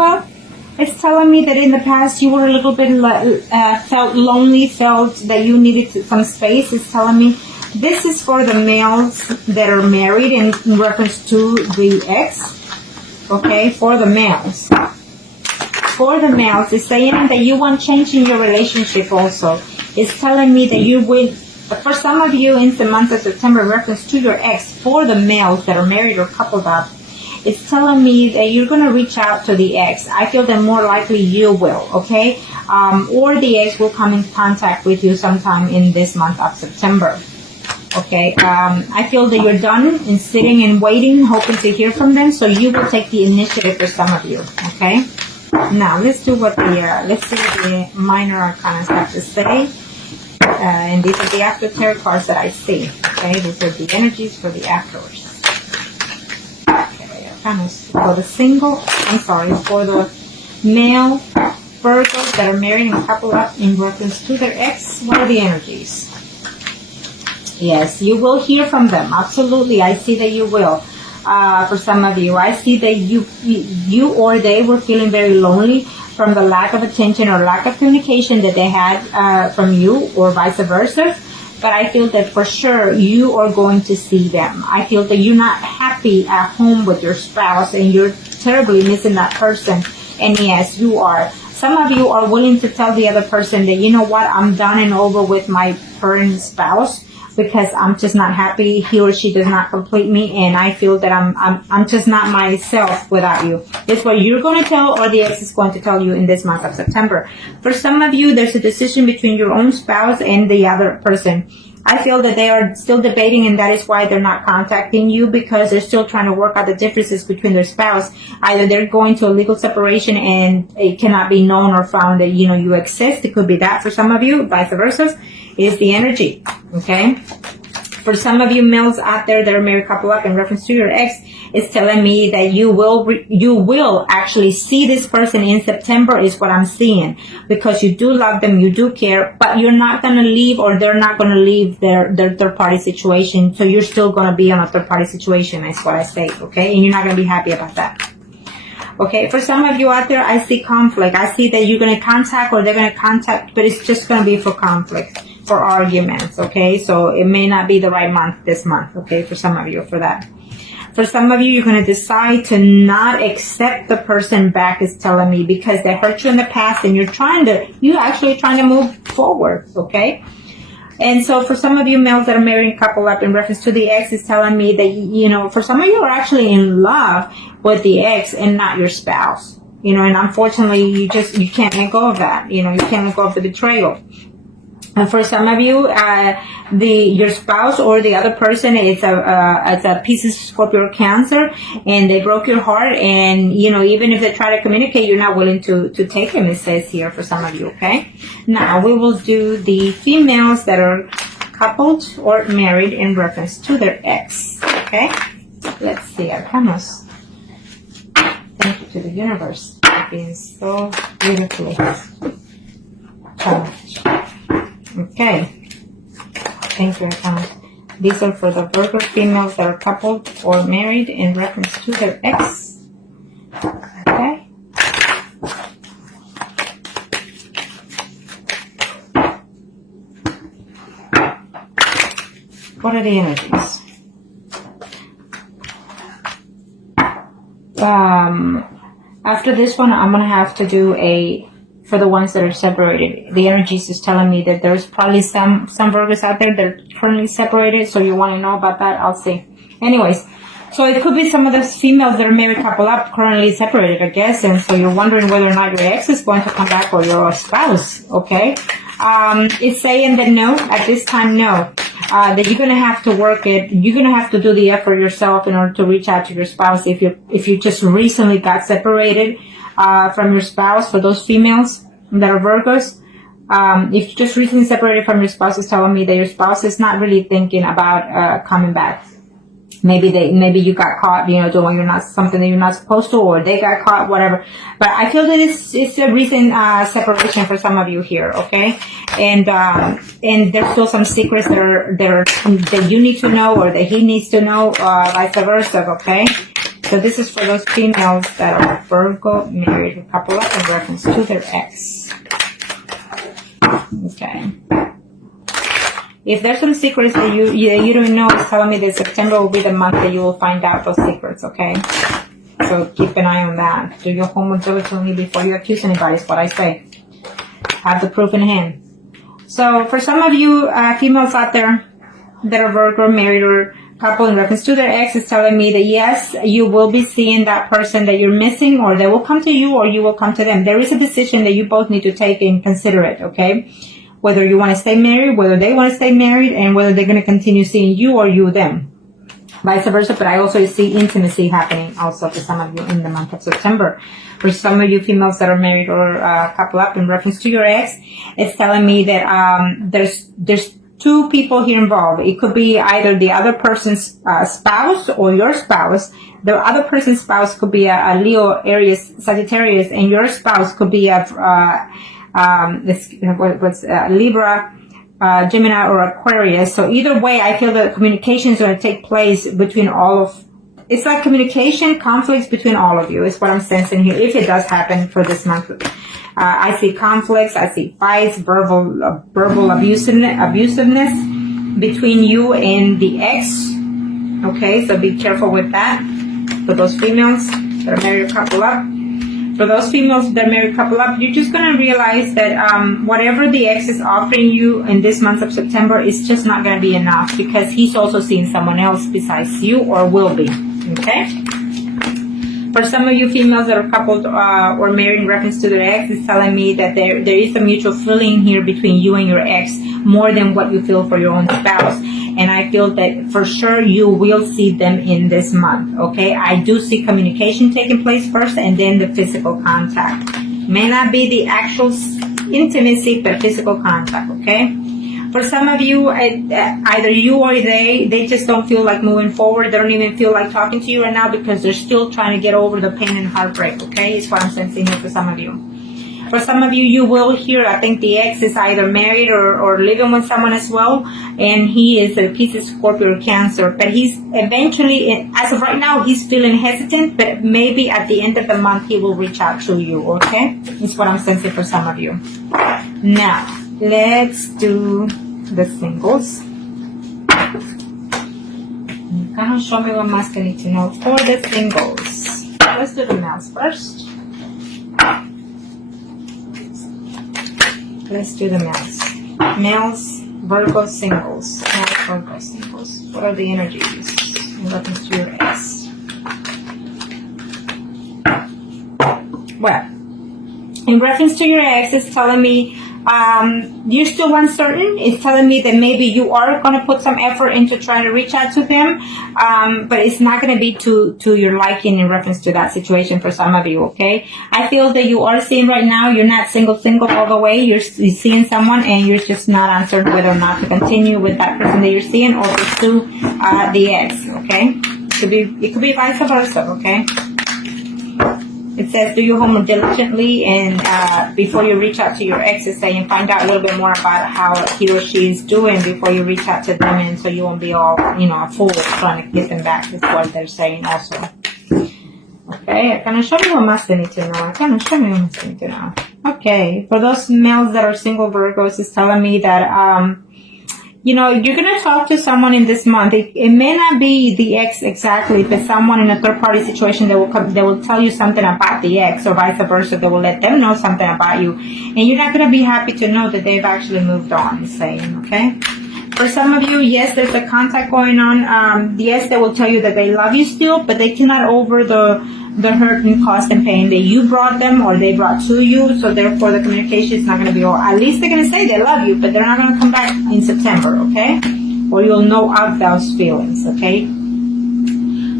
Well, it's telling me that in the past you were a little bit felt lonely, felt that you needed some space. It's telling me this is for the males that are married in reference to the ex. Okay, for the males. For the males, it's saying that you want change in your relationship also. It's telling me that you will, for some of you in the month of September, in reference to your ex, for the males that are married or coupled up, it's telling me that you're going to reach out to the ex. I feel that more likely you will, okay? Or the ex will come in contact with you sometime in this month of September, okay? I feel that you're done in sitting and waiting, hoping to hear from them, so you will take the initiative for some of you, okay? Now, let's see what the minor arcana have to say. And these are the after tarot cards that I see, okay? These are the energies for the afterwards. For the for the male Virgos that are married and coupled up in reference to their ex, what are the energies? Yes, you will hear from them. Absolutely, I see that you will. For some of you, I see that you or they were feeling very lonely from the lack of attention or lack of communication that they had from you, or vice versa. But I feel that for sure you are going to see them. I feel that you're not happy at home with your spouse and you're terribly missing that person. And yes, you are. Some of you are willing to tell the other person that, you know what, I'm done and over with my current spouse because I'm just not happy. He or she does not complete me, and I feel that I'm just not myself without you. It's what you're going to tell, or the ex is going to tell you in this month of September. For some of you, there's a decision between your own spouse and the other person. I feel that they are still debating, and that is why they're not contacting you, because they're still trying to work out the differences between their spouse. Either they're going to a legal separation and it cannot be known or found that, you know, you exist. It could be that for some of you, vice versa, is the energy, okay? For some of you males out there that are married couple up in reference to your ex, it's telling me that you will actually see this person in September is what I'm seeing, because you do love them, you do care, but you're not going to leave, or they're not going to leave their third party situation. So you're still going to be on a third party situation, is what I say, okay? And you're not going to be happy about that. Okay, for some of you out there, I see conflict. I see that you're going to contact, or they're going to contact, but it's just going to be for conflict, for arguments, okay? So it may not be the right month this month, okay, for some of you for that. For some of you, you're going to decide to not accept the person back, is telling me, because they hurt you in the past and you're actually trying to move forward, okay? And so for some of you males that are married couple up in reference to the ex, is telling me that, you know, for some of you are actually in love with the ex and not your spouse, you know, and unfortunately you can't let go of that, you know, you can't let go of the betrayal. And for some of you, your spouse or the other person is a Pisces, Scorpio, or Cancer, and they broke your heart. And you know, even if they try to communicate, you're not willing to take them. It says here for some of you. Okay. Now we will do the females that are coupled or married in reference to their ex. Okay. Let's see. Arcanos. Thank you to the universe for being so beautifully challenged. Okay. Thank you, Arcana. These are for the Virgo females that are coupled or married in reference to their ex. Okay. What are the energies? After this one, I'm going to have to do for the ones that are separated. The energies is telling me that there's probably some Virgos out there that are currently separated. So you want to know about that? I'll see. Anyways, so it could be some of those females that are married couple up currently separated, I guess. And so you're wondering whether or not your ex is going to come back, or your spouse. Okay. It's saying that no, at this time, no. That you're going to have to work it. You're going to have to do the effort yourself in order to reach out to your spouse. If you just recently got separated from your spouse, for those females that are Virgos, if you just recently separated from your spouse, is telling me that your spouse is not really thinking about coming back. Maybe you got caught, you know, doing something that you're not supposed to, or they got caught, whatever. But I feel that it's a recent separation for some of you here, okay? And there's still some secrets that you need to know, or that he needs to know, vice versa, okay? So this is for those females that are Virgo, married, a couple up in reference to their ex. Okay. If there's some secrets that you don't know, it's telling me that September will be the month that you will find out those secrets, okay? So keep an eye on that. Do your homework diligently before you accuse anybody, is what I say. Have the proof in hand. So for some of you females out there that are Virgo, married, or couple in reference to their ex, is telling me that yes, you will be seeing that person that you're missing, or they will come to you, or you will come to them. There is a decision that you both need to take and consider it, okay? Whether you want to stay married, whether they want to stay married, and whether they're going to continue seeing you or you them. Vice versa, but I also see intimacy happening also for some of you in the month of September. For some of you females that are married or couple up in reference to your ex, it's telling me that there's two people here involved. It could be either the other person's spouse or your spouse. The other person's spouse could be a Leo, Aries, Sagittarius, and your spouse could be a Libra, Gemini, or Aquarius. So either way, I feel that communication is going to take place between all of. It's like communication conflicts between all of you. Is what I'm sensing here. If it does happen for this month. I see conflicts, I see fights, verbal abusiveness between you and the ex. Okay, so be careful with that. For those females that are married couple up. For those females that are married couple up, you're just going to realize that whatever the ex is offering you in this month of September is just not going to be enough, because he's also seeing someone else besides you, or will be. Okay? For some of you females that are coupled or married in reference to their ex, is telling me that there is a mutual feeling here between you and your ex, more than what you feel for your own spouse. And I feel that for sure you will see them in this month, okay? I do see communication taking place first, and then the physical contact. May not be the actual intimacy, but physical contact, okay? For some of you, either you or they just don't feel like moving forward. They don't even feel like talking to you right now, because they're still trying to get over the pain and heartbreak, okay? Is what I'm sensing here for some of you. For some of you, you will hear, I think the ex is either married or living with someone as well, and he is a Pisces, Scorpio, or Cancer. But he's eventually, as of right now, he's feeling hesitant, but maybe at the end of the month, he will reach out to you, okay? Is what I'm sensing for some of you. Now, let's do the singles. Kind of show me what más I need to know for the singles. Let's do the males first. Let's do the males. Males, Virgo singles. Males, Virgo singles. What are the energies in reference to your ex? Well, in reference to your ex, it's telling me you're still uncertain. It's telling me that maybe you are going to put some effort into trying to reach out to him, but it's not going to be to your liking in reference to that situation for some of you, okay? I feel that you are seeing right now, you're not single all the way. You're seeing someone, and you're just not uncertain whether or not to continue with that person that you're seeing, or pursue the ex, okay? It could be vice versa, okay? It says, do your homework diligently, and before you reach out to your ex, it's saying find out a little bit more about how he or she is doing before you reach out to them, and so you won't be all, a fool trying to get them back, is what they're saying also. Okay, can I show me what más they need to know? Can I show me what más they need to know? Okay, for those males that are single Virgos, it's telling me that, you're going to talk to someone in this month. It may not be the ex exactly, but someone in a third-party situation that will tell you something about the ex, or vice versa. They will let them know something about you. And you're not going to be happy to know that they've actually moved on, it's saying, okay? For some of you, yes, there's a contact going on. Yes, they will tell you that they love you still, but they cannot over the hurt and cost and pain that you brought them, or they brought to you. So therefore, the communication is not going to be all. At least they're going to say they love you, but they're not going to come back in September, okay? Or you'll know of those feelings, okay?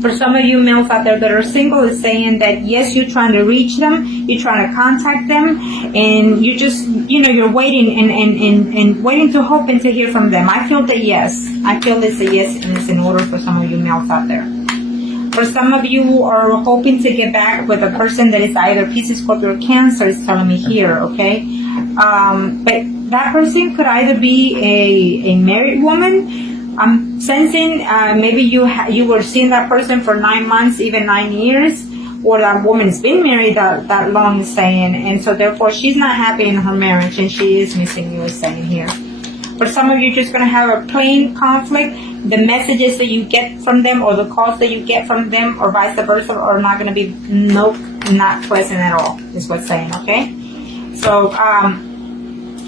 For some of you males out there that are single, it's saying that yes, you're trying to reach them, you're trying to contact them, and you just, you're waiting and waiting to hope and to hear from them. I feel that yes. I feel it's a yes, and it's in order for some of you males out there. For some of you who are hoping to get back with a person that is either Pisces, Scorpio, or Cancer, is telling me here, okay? But that person could either be a married woman, I'm sensing maybe you were seeing that person for 9 months, even 9 years, or that woman's been married that long, is saying, and so therefore she's not happy in her marriage and she is missing you, is saying here. For some of you, just going to have a plain conflict. The messages that you get from them or the calls that you get from them or vice versa are not going to be, not pleasant at all, is what's saying, okay? So,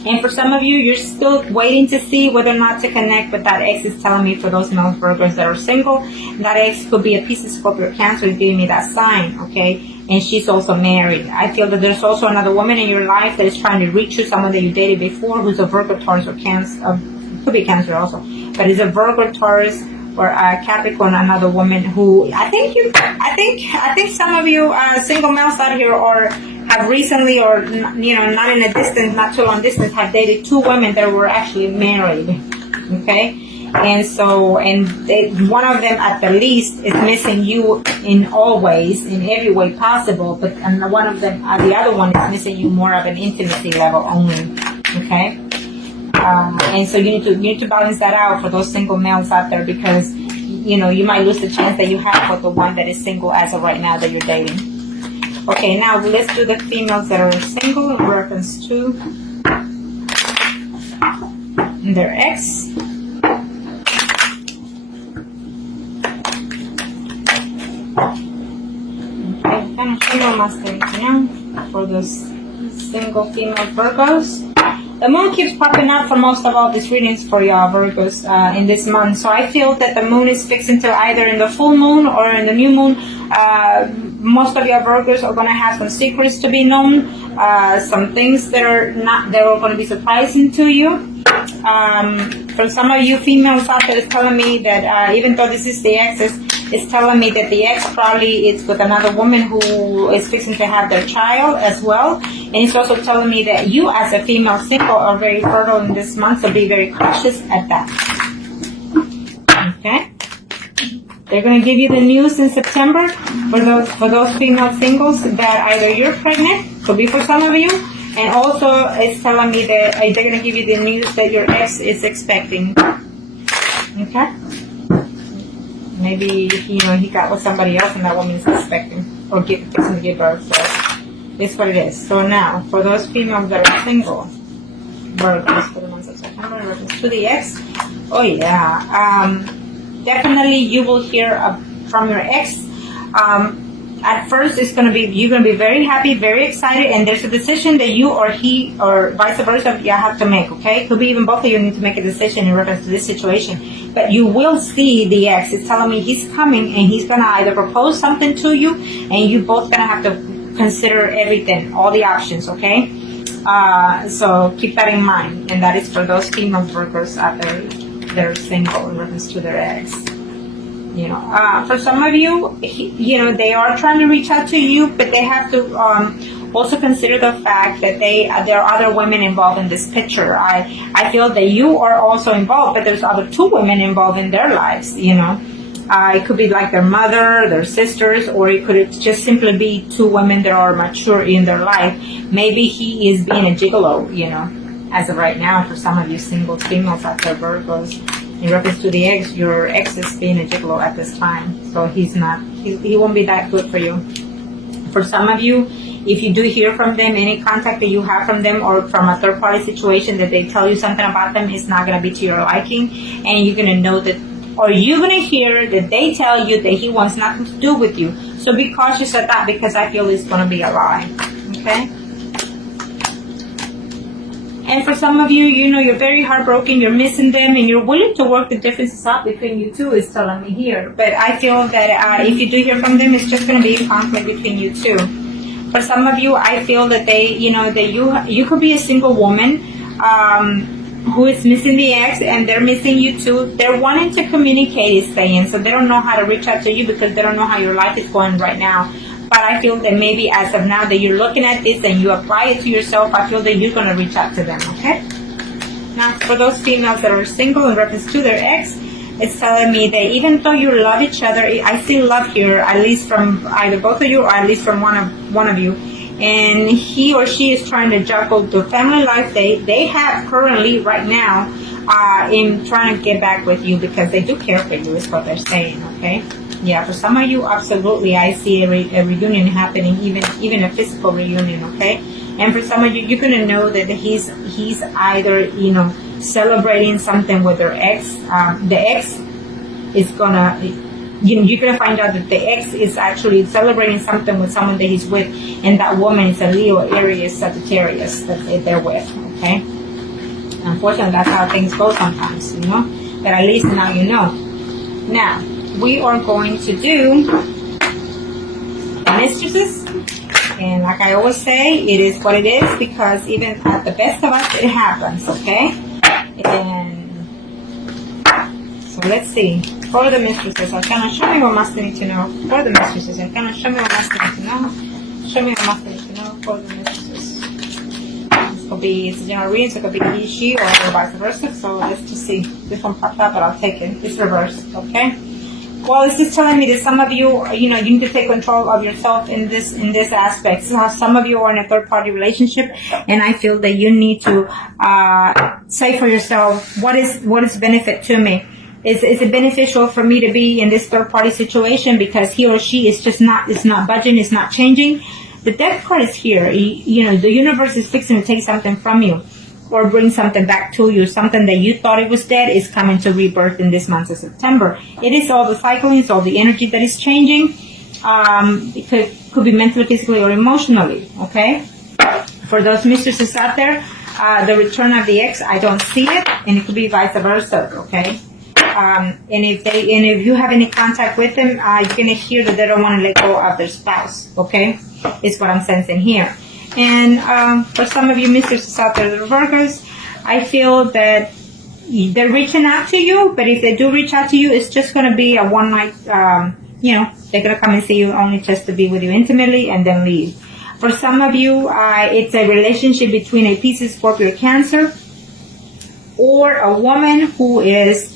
and for some of you, you're still waiting to see whether or not to connect, but that ex is telling me for those male Virgos that are single, that ex could be a Pisces, Scorpio, Cancer, is giving me that sign, okay? And she's also married. I feel that there's also another woman in your life that is trying to reach you, someone that you dated before, who's a Virgo, Taurus, or Cancer, could be Cancer also, but is a Virgo, Taurus, or Capricorn, another woman who I think some of you single males out here or have recently, or not in a distance, not too long distance, have dated 2 women that were actually married. Okay, and so one of them at the least is missing you in all ways, in every way possible, but one of them, the other one, is missing you more of an intimacy level only. Okay. And so you need to balance that out for those single males out there, because you might lose the chance that you have for the one that is single as of right now that you're dating. Okay, now let's do the females that are single in reference to their ex. Okay, kind of show más for those single female Virgos. The moon keeps popping up for most of all these readings for y'all Virgos in this month. So I feel that the moon is fixed into either in the full moon or in the new moon. Most of y'all Virgos are going to have some secrets to be known. Some things that are going to be surprising to you. For some of you females out there, it's telling me that even though this is the exes, it's telling me that the ex probably is with another woman who is fixing to have their child as well. And it's also telling me that you as a female single are very fertile in this month, so be very cautious at that. Okay? They're going to give you the news in September for those female singles that either you're pregnant, could be for some of you, and also it's telling me that they're going to give you the news that your ex is expecting. Okay? Maybe, he got with somebody else and that woman is expecting or fixing to give birth. So it's what it is. So now, for those females that are single, Virgos for the month of September, in reference to the ex, oh yeah, definitely you will hear from your ex. At first, you're going to be very happy, very excited, and there's a decision that you or he or vice versa you have to make, okay? Could be even both of you need to make a decision in reference to this situation. But you will see the ex. It's telling me he's coming and he's going to either propose something to you and you both going to have to consider everything, all the options, okay? So keep that in mind. And that is for those female Virgos out there that are single in reference to their ex. For some of you, they are trying to reach out to you, but they have to also consider the fact that there are other women involved in this picture. I feel that you are also involved, but there's other 2 women involved in their lives, It could be like their mother, their sisters, or it could just simply be 2 women that are mature in their life. Maybe he is being a gigolo, as of right now, for some of you single females out there, Virgos. In reference to the ex, your ex is being a gigolo at this time. So he won't be that good for you. For some of you, if you do hear from them, any contact that you have from them or from a third party situation that they tell you something about them is not going to be to your liking. And you're going to know that, or you're going to hear that they tell you that he wants nothing to do with you. So be cautious of that, because I feel it's going to be a lie. Okay? And for some of you, you're very heartbroken, you're missing them, and you're willing to work the differences out between you two, is telling me here. But I feel that if you do hear from them, it's just going to be a conflict between you two. For some of you, I feel that that you could be a single woman who is missing the ex, and they're missing you too. They're wanting to communicate, is saying, so they don't know how to reach out to you because they don't know how your life is going right now. But I feel that maybe as of now that you're looking at this and you apply it to yourself, I feel that you're going to reach out to them, okay? Now, for those females that are single in reference to their ex, it's telling me that even though you love each other, I see love here, at least from either both of you or at least from one of you. And he or she is trying to juggle the family life they have currently right now in trying to get back with you because they do care for you, is what they're saying, okay? Yeah, for some of you, absolutely, I see a reunion happening, even a physical reunion, okay? And for some of you, you're going to know that he's either, celebrating something with their ex. The ex is going to... You're going to find out that the ex is actually celebrating something with someone that he's with, and that woman is a Leo, Aries, Sagittarius that they're with, okay? Unfortunately, that's how things go sometimes, but at least now you know. Now, we are going to do the mistresses, and like I always say, it is what it is, because even at the best of us, it happens, okay? And so let's see. For the mistresses, Arcana, show me what must need to know. For the mistresses, Arcana, show me what must need to know. Show me what must need to know for the mistresses. This could be, it's a general reading, so it could be he, she, or vice versa. So let's just see. This one popped up, but I'll take it. It's reversed, okay? Well, it's just telling me that some of you, you need to take control of yourself in this aspect. So some of you are in a third-party relationship, and I feel that you need to say for yourself, what is benefit to me? Is it beneficial for me to be in this third-party situation because he or she is just not budging, it's not changing? The death card is here. The universe is fixing to take something from you or bring something back to you. Something that you thought it was dead is coming to rebirth in this month of September. It is all the cycling, it's all the energy that is changing. It could be mentally, physically, or emotionally, okay? For those mistresses out there, the return of the ex, I don't see it, and it could be vice versa, okay? And if you have any contact with them, you're gonna hear that they don't want to let go of their spouse. Okay, is what I'm sensing here. And for some of you mistresses out there, the Virgos, I feel that they're reaching out to you. But if they do reach out to you, it's just gonna be a one night. They're gonna come and see you only just to be with you intimately and then leave. For some of you, it's a relationship between a Pisces, Scorpio, Cancer, or a woman who is.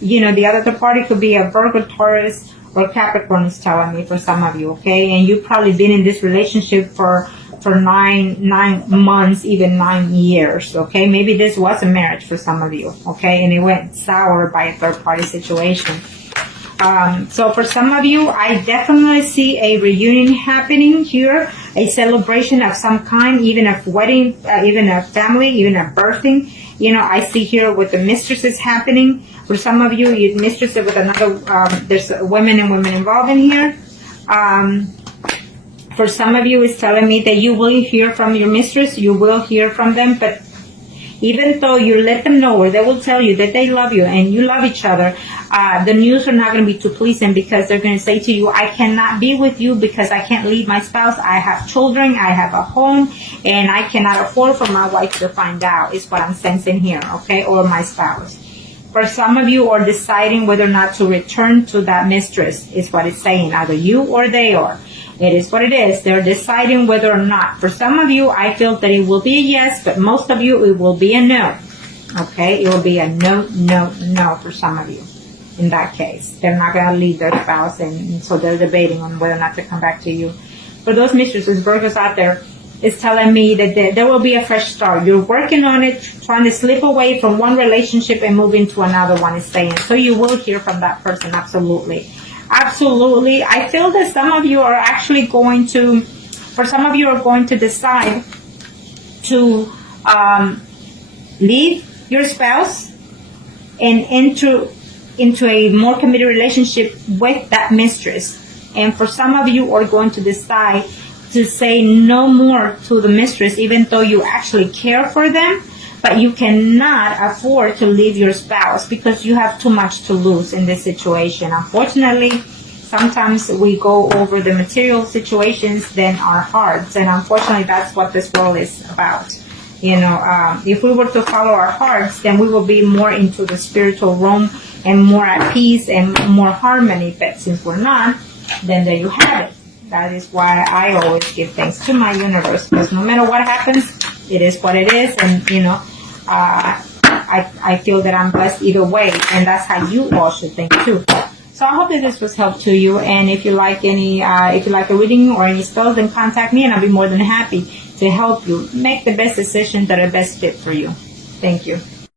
The other party could be a Virgo, Taurus, or Capricorn is telling me for some of you, okay? And you've probably been in this relationship for 9 months, even 9 years, okay? Maybe this was a marriage for some of you, okay? And it went sour by a third-party situation. So for some of you, I definitely see a reunion happening here, a celebration of some kind, even a wedding, even a family, even a birthing. I see here with the mistresses happening. For some of you, you're mistresses with another, there's women and women involved in here. For some of you, it's telling me that you will hear from your mistress, you will hear from them, but even though you let them know, or they will tell you that they love you and you love each other, the news are not going to be too pleasing, because they're going to say to you, I cannot be with you because I can't leave my spouse. I have children, I have a home, and I cannot afford for my wife to find out, is what I'm sensing here, okay, or my spouse. For some of you are deciding whether or not to return to that mistress, is what it's saying, either you or they are. It is what it is. They're deciding whether or not. For some of you, I feel that it will be a yes, but most of you, it will be a no. Okay? It will be a no, no, no for some of you. In that case, they're not going to leave their spouse, and so they're debating on whether or not to come back to you. For those mistresses, Virgos out there, it's telling me that there will be a fresh start. You're working on it, trying to slip away from one relationship and move into another one, is saying. So you will hear from that person, absolutely. Absolutely. I feel that some of you are actually going to, for some of you are going to decide to leave your spouse and enter into a more committed relationship with that mistress. And for some of you are going to decide to say no more to the mistress, even though you actually care for them, but you cannot afford to leave your spouse because you have too much to lose in this situation. Unfortunately, sometimes we go over the material situations than our hearts, and unfortunately that's what this world is about. If we were to follow our hearts, then we will be more into the spiritual realm and more at peace and more harmony. But since we're not, then there you have it. That is why I always give thanks to my universe, because no matter what happens, it is what it is, and I feel that I'm blessed either way, and that's how you all should think too. So I hope that this was helpful to you, and if you like a reading or any spells, then contact me, and I'll be more than happy to help you make the best decisions that are best fit for you. Thank you.